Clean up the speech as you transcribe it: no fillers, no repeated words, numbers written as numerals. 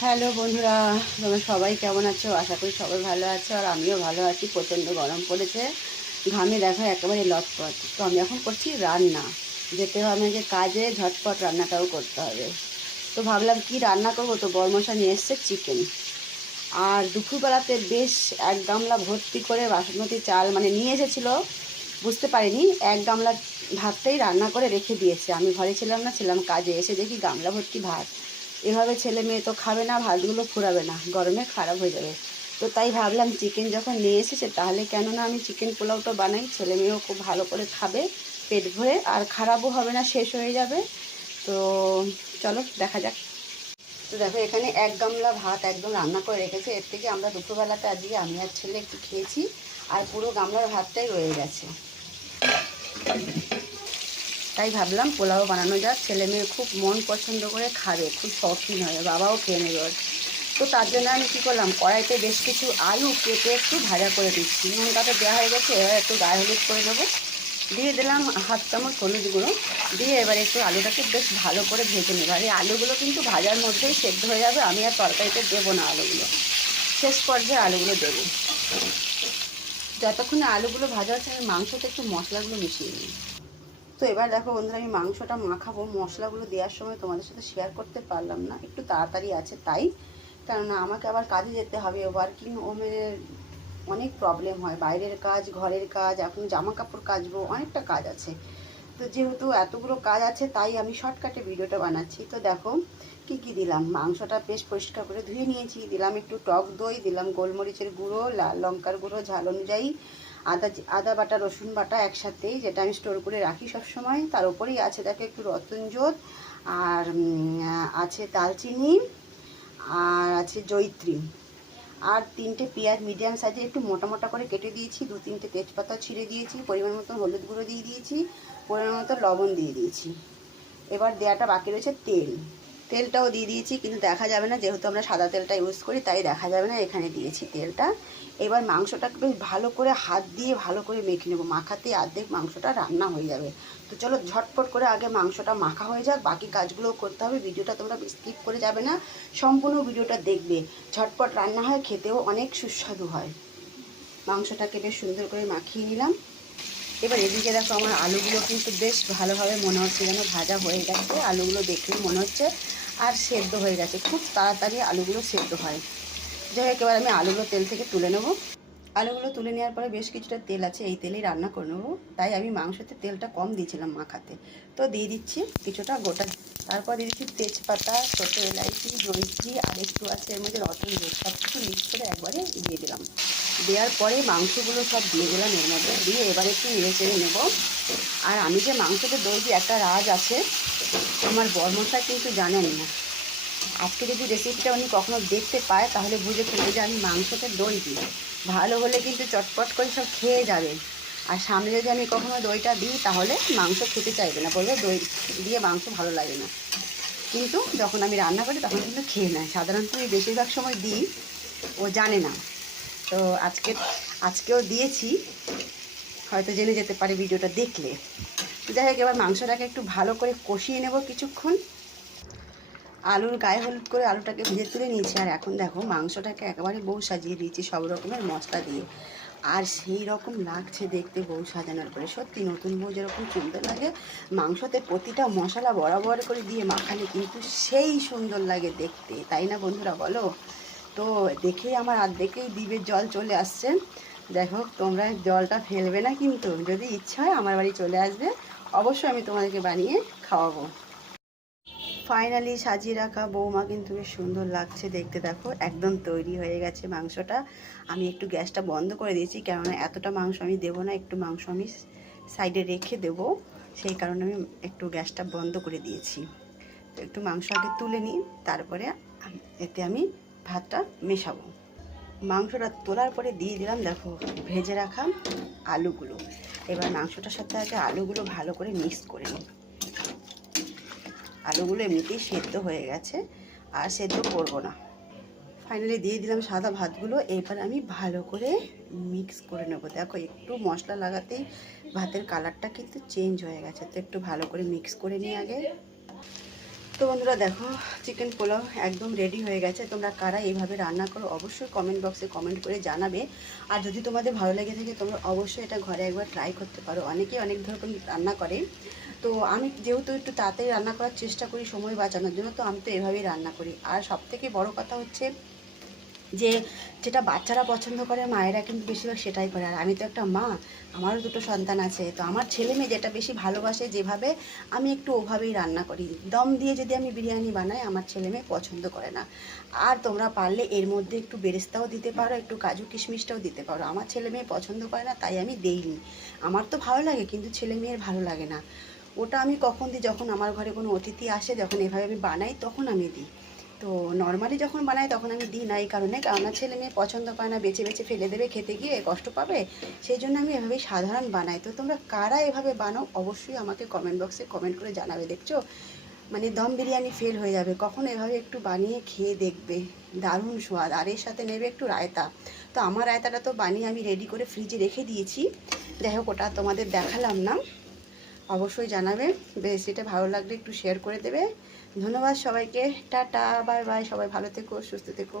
Hello বন্ধুরা, তোমরা সবাই কেমন আছো? আশা করি সবাই ভালো আছো, আর আমিও ভালো আছি। প্রচণ্ড গরম পড়েছে, ঘামে দেখো একেবারে লটপট। তো আমি এখন করছি রান্না, যেতে হবে আমাকে কাজে, ঝটপট রান্নাটাও করতে হবে। তো ভাবলাম কি রান্না করবো, তো বরমশা নিয়ে এসছে চিকেন। আর দুপুরবেলাতে বেশ এক গামলা ভর্তি করে বাসমতি চাল মানে নিয়ে এসেছিলো, বুঝতে পারিনি এক গামলা ভাতটাই রান্না করে রেখে দিয়েছে। আমি ঘরে ছিলাম না, ছিলাম কাজে, এসে দেখি গামলা ভর্তি ভাত। এভাবে ছেলে মেয়ে তো খাবে না, ভাতগুলো ফুরাবে না, গরমে খারাপ হয়ে যাবে। তো তাই ভাবলাম চিকেন যখন নিয়ে এসেছে তাহলে কেন না আমি চিকেন পোলাওটা বানাই, ছেলে মেয়েও খুব ভালো করে খাবে পেট ভরে, আর খারাপও হবে না, শেষ হয়ে যাবে। তো চলো দেখা যাক। তো দেখো এখানে এক গামলা ভাত একদম রান্না করে রেখেছে। এর থেকে আমরা দুপুরবেলাতে আজকে আমি আর ছেলে একটু খেয়েছি, আর পুরো গামলার ভাতটাই রয়ে গেছে। তাই ভাবলাম পোলাও বানানো যাক, ছেলে মেয়ে খুব মন পছন্দ করে খাবে, খুব শৌখিন হয়, বাবাও খেয়ে নেবে। তো তার জন্য আমি কী করলাম, কড়াইতে বেশ কিছু আলু কেটে একটু ভাজা করে দিচ্ছি। নুনটা তো দেওয়া হয়ে গেছে, এবার একটু গায়ে হলুদ করে নেবো, দিয়ে দিলাম হাফ চামচ হলুদ গুঁড়ো, দিয়ে এবার একটু আলুটাকে বেশ ভালো করে ভেজে নেব। আর এই আলুগুলো কিন্তু ভাজার মধ্যেই সেদ্ধ হয়ে যাবে, আমি আর তরকারিতে দেবো না আলুগুলো, শেষ পর্যায়ে আলুগুলো দেবো। যতক্ষণে আলুগুলো ভাজা হচ্ছে আমি মাংসতে একটু মশলাগুলো মিশিয়ে নিই। তো এবার দেখো বন্ধুরা, আমি মাংসটা মাখাবো। মশলাগুলো দেওয়ার সময় তোমাদের সাথে শেয়ার করতে পারলাম না, একটু তাড়াতাড়ি আছে তাই, কেননা আমাকে আবার কাজে যেতে হবে। ওয়ার্কিং ওমেনের অনেক প্রবলেম হয়, বাইরের কাজ, ঘরের কাজ, এখন জামা কাপড় কাচবো, অনেকটা কাজ আছে। তো যেহেতু এতগুলো কাজ আছে তাই আমি শর্টকাটে ভিডিওটা বানাচ্ছি। তো দেখো কি কি দিলাম, মাংসটা বেশ পরিষ্কার করে ধুয়ে নিয়েছি, দিলাম একটু টক দই, দিলাম গোলমরিচের গুঁড়ো, লাল লঙ্কার গুঁড়ো ঝাল অনুযায়ী, আদা বাটা রসুন বাটা একসাথেই, যেটা আমি স্টোর করে রাখি সব সময়। তার উপরেই আছে দেখো একটু রতনজোত, আর আছে দালচিনি, আর আছে জয়িত্রী, আর 3টে পেঁয়াজ মিডিয়াম সাইজে একটু মোটা মোটা করে কেটে দিয়েছি, 2-3টে তেজপাতা ছিঁড়ে দিয়েছি, পরিমাণ মতো হলুদ গুঁড়ো দিয়ে দিয়েছি, পরিমাণ মতো লবণ দিয়ে দিয়েছি। এবার দেওয়াটা বাকি রয়েছে তেল, তেলটাও দিয়ে দিয়েছি, কিন্তু দেখা যাবে না যেহেতু আমরা সাদা তেলটা ইউজ করি, তাই দেখা যাবে না, এখানে দিয়েছি তেলটা। এবার মাংসটাকে বেশ ভালো করে হাত দিয়ে ভালো করে মেখে নেবো, মাখাতে অর্ধেক মাংসটা রান্না হয়ে যাবে। তো চলো ঝটপট করে আগে মাংসটা মাখা হয়ে যাক, বাকি কাজগুলোও করতে হবে। ভিডিওটা তোমরা স্কিপ করে যাবে না, সম্পূর্ণ ভিডিওটা দেখবে। ঝটপট রান্না হয়, খেতেও অনেক সুস্বাদু হয়। মাংসটাকে বেশ সুন্দর করে মাখিয়ে নিলাম। এবার এদিকে দেখো আমার আলুগুলো কিন্তু বেশ ভালোভাবে মনে হচ্ছে যেন ভাজা হয়ে গেছে, আলুগুলো দেখলেই মনে হচ্ছে, আর সেদ্ধ হয়ে গেছে, খুব তাড়াতাড়ি আলুগুলো সেদ্ধ হয়। যাই হোক, এবার আমি আলুগুলো তেল থেকে তুলে নেব। আলুগুলো তুলে নেওয়ার পরে বেশ কিছুটা তেল আছে, এই তেলেই রান্না করে নেবো, তাই আমি মাংসতে তেলটা কম দিয়েছিলাম মাখাতে। তো দিয়ে দিচ্ছি কিছুটা গোটা, তারপর দিয়ে দিচ্ছি তেজপাতা, ছোটো এলাইচি, জয়িত্রী, আর একটু আছে এর মধ্যে রতনজোড়, সব কিছু মিক্স করে একবারে দিয়ে দিলাম। দেওয়ার পরে মাংসগুলো সব দিয়ে দিলাম এর মধ্যে, দিয়ে এবারে একটু নেড়ে চেড়ে নেবো। আর আমি যে মাংসতে দই দিই, একটা রাজ আছে, আমার বরমশা কিন্তু জানেন না। আজকে যদি রেসিপিটা উনি কখনো দেখতে পায় তাহলে বুঝে ফেলবে যে আমি মাংসতে দই দিই। ভালো হলে কিন্তু চটপট করে সব খেয়ে যাবে, আর সামনে যদি আমি কখনো দইটা দিই তাহলে মাংস খেতে চাইবে না, বলবে দই দিয়ে মাংস ভালো লাগে না। কিন্তু যখন আমি রান্না করি তখন কিন্তু খেয়ে নেয়। সাধারণত আমি বেশিরভাগ সময় দিই, ও জানে না। তো আজকেও দিয়েছি, হয়তো জেনে যেতে পারে ভিডিওটা দেখলে। যাই হোক, এবার মাংসটাকে একটু ভালো করে কষিয়ে নেব কিছুক্ষণ। আলুর গায়ে হলুদ করে আলুটাকে ভেজে তুলে নিয়েছি, আর এখন দেখো মাংসটাকে একেবারে বউ সাজিয়ে দিয়েছি সব রকমের মশলা দিয়ে, আর সেই রকম লাগছে দেখতে বউ সাজানোর পরে। সত্যি নতুন বউ যেরকম সুন্দর লাগে, মাংসতে প্রতিটা মশলা বরাবর করে দিয়ে মাখালে কিন্তু সেই সুন্দর লাগে দেখতে, তাই না বন্ধুরা বলো? তো দেখেই আমার অর্ধেকেই জিভের জল চলে আসছে। দেখো তোমরা জলটা ফেলবে না কিন্তু, যদি ইচ্ছা হয় আমার বাড়ি চলে আসবে, অবশ্যই আমি তোমাদেরকে বানিয়ে খাওয়াবো। ফাইনালি সাজিয়ে রাখা বৌমা কিন্তু বেশ সুন্দর লাগছে দেখতে। দেখো একদম তৈরি হয়ে গেছে মাংসটা। আমি একটু গ্যাসটা বন্ধ করে দিয়েছি, কেননা এতটা মাংস আমি দেবো না, একটু মাংস আমি সাইডে রেখে দেবো, সেই কারণে আমি একটু গ্যাসটা বন্ধ করে দিয়েছি। তো একটু মাংস আগে তুলে নিই, তারপরে এতে আমি ভাতটা মেশাবো। মাংসটা তোলার পরে দিয়ে দিলাম দেখো ভেজে রাখা আলুগুলো। এবার মাংসটার সাথে আগে আলুগুলো ভালো করে মিক্স করে নিই। আলুগুলো এমনিতেই সেদ্ধ হয়ে গেছে, আর সেদ্ধ করবো না। ফাইনালি দিয়ে দিলাম সাদা ভাতগুলো, এবার আমি ভালো করে মিক্স করে নেবো। দেখো একটু মশলা লাগাতেই ভাতের কালারটা কিন্তু চেঞ্জ হয়ে গেছে, তো একটু ভালো করে মিক্স করে নিই আগে। তো বন্ধুরা দেখো, চিকেন পোলাও একদম রেডি হয়ে গেছে। তোমরা কারা এইভাবে রান্না করো অবশ্যই কমেন্ট বক্সে কমেন্ট করে জানাবে। আর যদি তোমাদের ভালো লেগে থাকে তোমরা অবশ্যই এটা ঘরে একবার ট্রাই করতে পারো। অনেকেই অনেক ধরনের রান্না করে, তো আমি যেহেতু একটু তাড়াতাড়ি রান্না করার চেষ্টা করি সময় বাঁচানোর জন্য, তো আমি তো এভাবেই রান্না করি। আর সবথেকে বড় কথা হচ্ছে যে যেটা বাচ্চারা পছন্দ করে মায়েরা কিন্তু বেশিরভাগ সেটাই করে। আর আমি তো একটা মা, আমারও দুটো সন্তান আছে, তো আমার ছেলে মেয়ে যেটা বেশি ভালোবাসে যেভাবে, আমি একটু ওভাবেই রান্না করি। দম দিয়ে যদি আমি বিরিয়ানি বানাই আমার ছেলে মেয়ে পছন্দ করে না। আর তোমরা পারলে এর মধ্যে একটু বেরেস্তাও দিতে পারো, একটু কাজু কিশমিশটাও দিতে পারো। আমার ছেলে মেয়ে পছন্দ করে না তাই আমি দেইনি। আমার তো ভালো লাগে কিন্তু ছেলে মেয়ের ভালো লাগে না। ওটা আমি কখন দিই, যখন আমার ঘরে কোনো অতিথি আসে, যখন এভাবে আমি বানাই তখন আমি দিই। তো নর্মালি যখন বানাই তখন আমি দিই না, এই কারণে, কারণ ছেলে মেয়ে পছন্দ করে না, বেছে বেছে ফেলে দেবে, খেতে গিয়ে কষ্ট পাবে, সেই জন্য আমি এভাবেই সাধারণ বানাই। তো তোমরা কারা এভাবে বানাও অবশ্যই আমাকে কমেন্ট বক্সে কমেন্ট করে জানাবে। দেখছো, মানে দম বিরিয়ানি ফেল হয়ে যাবে, কখন এভাবে একটু বানিয়ে খেয়ে দেখবে, দারুণ স্বাদ। আর এর সাথে নেবে একটু রায়তা। তো আমার রায়তাটা তো বানিয়ে আমি রেডি করে ফ্রিজে রেখে দিয়েছি। যাই হোক, ওটা তোমাদের দেখালাম না। অবশ্যই জানাবে, রেসিপিটা ভালো লাগলে একটু শেয়ার করে দেবে। ধন্যবাদ সবাইকে, টাটা, বাই বাই, সবাই ভালো থেকো, সুস্থ থেকো।